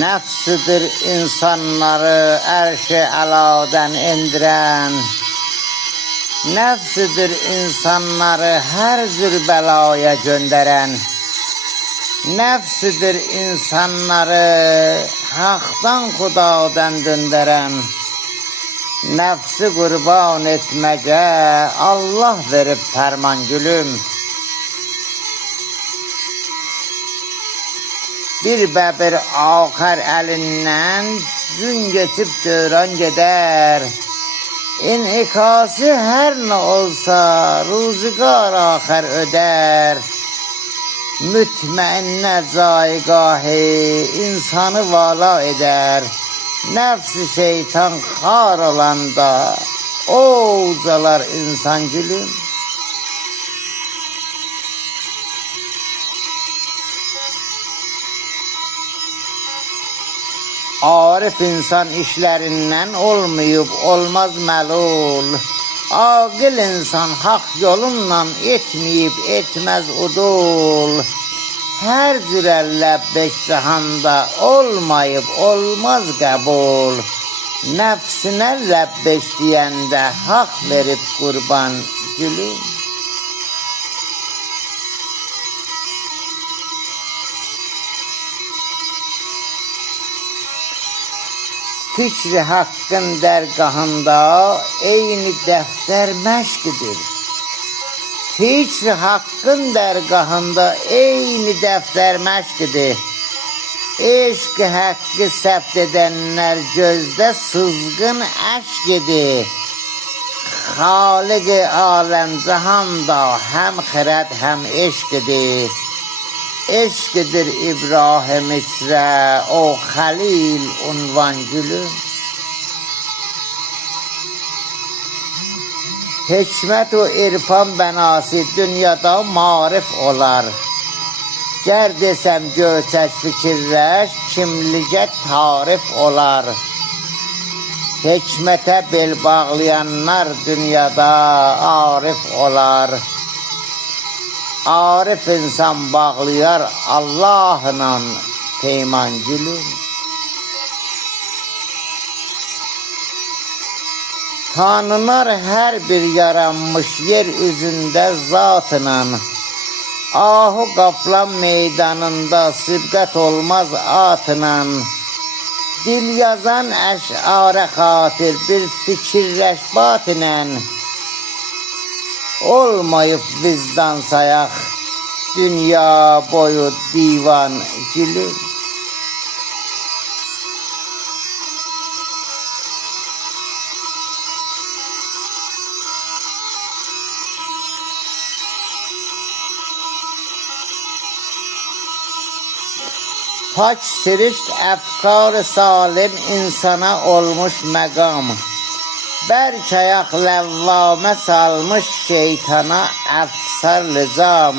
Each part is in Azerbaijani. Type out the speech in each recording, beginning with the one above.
Nefsidir insanları erşi aladan indiren. Nefsidir insanları her zür belaya gönderen. Nefsidir insanları haktan hudadan döndüren. Nefsi kurban etmece Allah verip ferman gülüm. Bir bəbir axar elinden gün geçip döran gider. İnikası her ne olsa ruzigar axar öder. Mütmeinne zayigahi insanı vala eder. Nefsi şeytan kar olanda o uzalar insan gülüm. Arif insan işlerinden olmayıp olmaz melul. Aqil insan hak yolundan etmeyip etmez udul. Her cürelle beş cihanda olmayıp olmaz kabul. Nefsine lebbeş diyende hak verip kurban gülüm. Fikri hakkın dergahında eyni defter meşkidir. Fikri hakkın dergahında eyni defter meşkidir. Eşk hakkı sept edenler gözde sızgın aşk idi. Halik-i alem cihanda hem xirət hem eşk idi. Eşkidir İbrahim içre o Halil unvan gülüm. Hikmet o irfan benası dünyada marif olar. Ger desem göçək fikirləş kimlicə tarif olar. Hikmete bel bağlayanlar dünyada arif olar. Arif insan bağlayar Allah'la peyman gülüm. Tanınar her bir yaranmış yer üzünde zatla. Ahu qaflan meydanında sübqət olmaz atla. Dil yazan əş'ara xatir bir fikirləş batinen. Olmayıp vicdan sayak dünya boyu divan gülüm. Paç sirişt efkar salim insana olmuş megam. Berk ayak levvame salmış şeytana efsar lizam.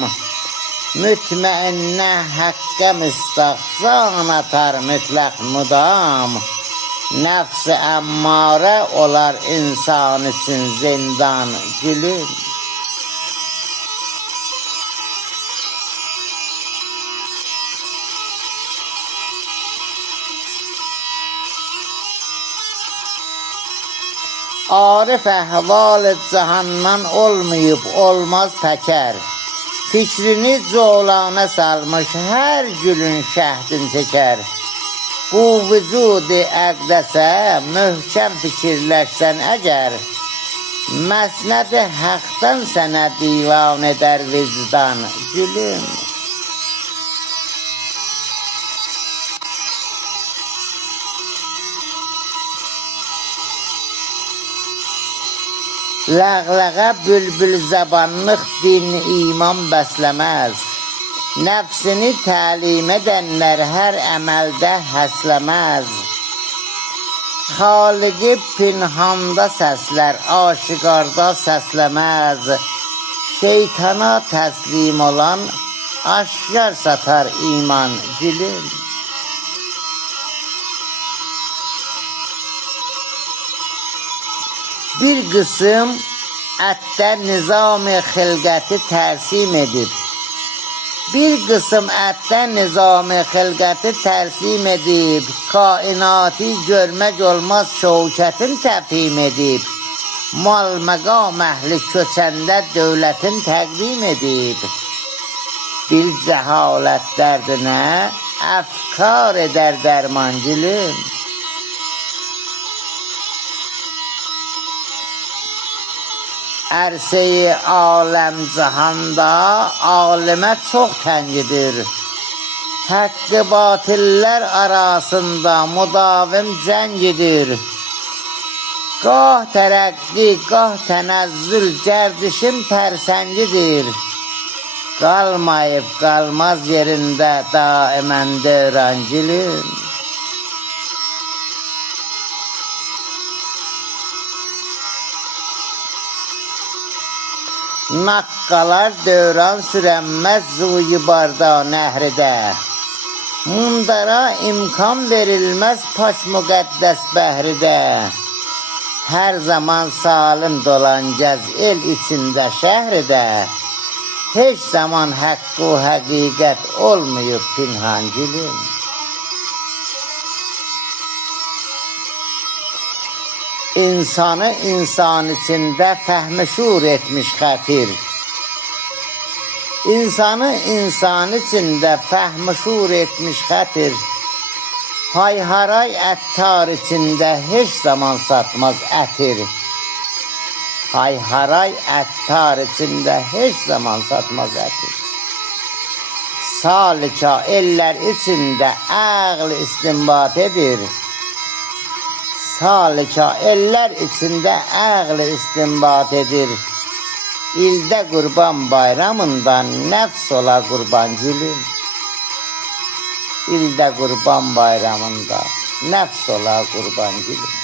Mütmeinne hakka müstahzan atar mütlak mudam. Nefsi emmare olar insan için zindan gülüm. Arif ehval cihandan olmayıp olmaz peker. Fikrini colana salmış her gülün şehdin çeker. Bu vücudi əqdəsə möhkəm fikirləşsən əgər. Məsnəd-i haqdan sənə divan eder vicdan gülüm. Lağlağa bülbül zabanlıq din iman bəsləməz. Nəfsini təlim edənlər hər əməldə həsləməz. Xaligi pinhanda səslər, aşiqarda səsləməz. Şeytana təslim olan aşkar satar iman gülüm. Bir kısım ətdə nizam-ı xilqəti tərsim edib. Bir qism ətdən nizami xilqəti tərsim edib, kainatı görmək olmaz şəvkətin təfhim edib, mal məqam əhli köçəndə dövlətin təqdim edib. Bil cəhalət dərdinə əfkar edər dərmancılım. Ərsə-i aləm cahanda alimə çox təngidir. Həqqi batillər arasında müdavim cəngidir. Gah tərəqqi, gah tənəzzül gərdişin pərsəngidir. Qalmayıb qalmaz yerində daimən dövrancılım. Naqqalar dövran sürənməz zuyu barda nəhridə. Mundara imkan verilməz paç müqəddəs bəhridə. Hər zaman salim dolancaz el içində şəhridə. Heç zaman haqqı həqiqət olmayıb pinhancılım. İnsanı insan içində fəhmi şuur etmiş xətir. İnsanı insan içində fəhmi şuur etmiş xətir. Hay-haray əttar içində heç zaman satmaz ətir. Hay-haray əttar içində heç zaman satmaz ətir. Salika ellər içində əql istinbat edir. Salika ellər içində əql istinbat edir. İldə qurban bayramından nəfs ola qurbancılım. İldə qurban bayramında nəfs ola qurbancılım.